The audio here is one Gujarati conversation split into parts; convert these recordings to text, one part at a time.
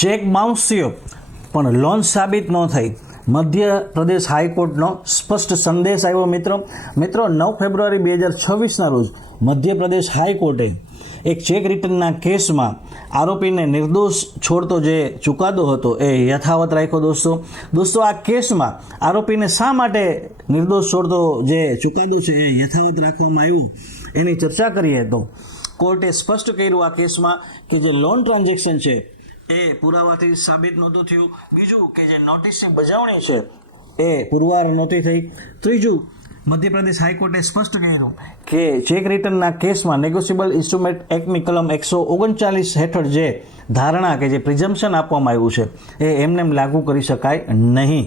ચેક બાઉન્સ થયો પણ લોન સાબિત ન થઈ. મધ્યપ્રદેશ હાઈકોર્ટનો સ્પષ્ટ સંદેશ આવ્યો. મિત્રો 9 ફેબ્રુઆરી 2026ના રોજ મધ્યપ્રદેશ હાઈકોર્ટે એક ચેક રિટર્નના કેસમાં આરોપીને નિર્દોષ છોડતો જે ચુકાદો હતો એ યથાવત રાખ્યો. દોસ્તો આ કેસમાં આરોપીને શા માટે નિર્દોષ છોડતો જે ચુકાદો છે એ યથાવત રાખવામાં આવ્યો એની ચર્ચા કરીએ તો કોર્ટે સ્પષ્ટ કર્યું આ કેસમાં કે જે લોન ટ્રાન્ઝેક્શન છે એ પુરાવાથી સાબિત નહોતું થયું. બીજું કે જે નોટિસની બજાવણી છે એ પુરવાર નહોતી થઈ. ત્રીજું, મધ્યપ્રદેશ હાઈકોર્ટે સ્પષ્ટ કર્યું કે ચેક રિટર્નના કેસમાં નેગોશિયેબલ ઇન્સ્ટ્રુમેન્ટ એક્ટની કલમ 139 હેઠળ જે ધારણા કે જે પ્રિઝમ્પશન આપવામાં આવ્યું છે એ એમને લાગુ કરી શકાય નહીં.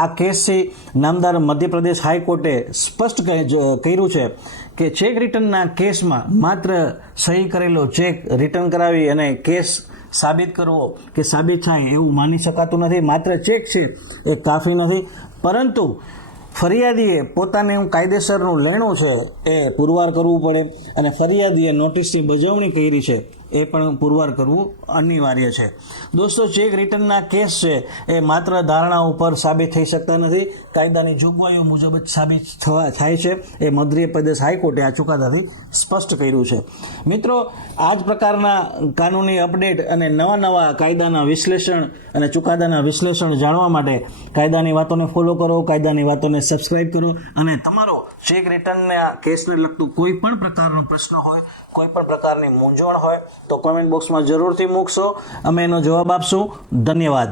આ કેસથી નામદાર મધ્યપ્રદેશ હાઈકોર્ટે સ્પષ્ટ કર્યું છે કે ચેક રિટર્નના કેસમાં માત્ર સહી કરેલો ચેક રિટર્ન કરાવી અને કેસ સાબિત કરવો કે સાબિત થાય એવું માની શકાતું નથી. માત્ર ચેક છે એ કાફી નથી, પરંતુ ફરિયાદીએ પોતાનું કાયદેસરનું લેણું છે એ પુરવાર કરવું પડે અને ફરિયાદીએ નોટિસની બજાવણી કરી છે એ પણ પુરવાર કરવું અનિવાર્ય છે. દોસ્તો, ચેક રિટર્નના કેસ છે એ માત્ર ધારણા ઉપર સાબિત થઈ શકતા નથી, કાયદાની જોગવાઈઓ મુજબ જ સાબિત થાય છે. એ મધ્યપ્રદેશ હાઈકોર્ટે આ ચુકાદાથી સ્પષ્ટ કર્યું છે. મિત્રો, આ જ પ્રકારના કાનૂની અપડેટ અને નવા કાયદાના વિશ્લેષણ અને ચુકાદાના વિશ્લેષણ જાણવા માટે કાયદાની વાતોને ફોલો કરો, કાયદાની વાતોને સબસ્ક્રાઇબ કરો અને તમારો ચેક રિટર્નના કેસને લગતું કોઈ પણ પ્રકારનો પ્રશ્ન હોય, કોઈ પણ પ્રકારની મૂંઝવણ હોય તો કોમેન્ટ બોક્સમાં જરૂરથી મૂકશો, અમે એનો જવાબ આપશું. ધન્યવાદ.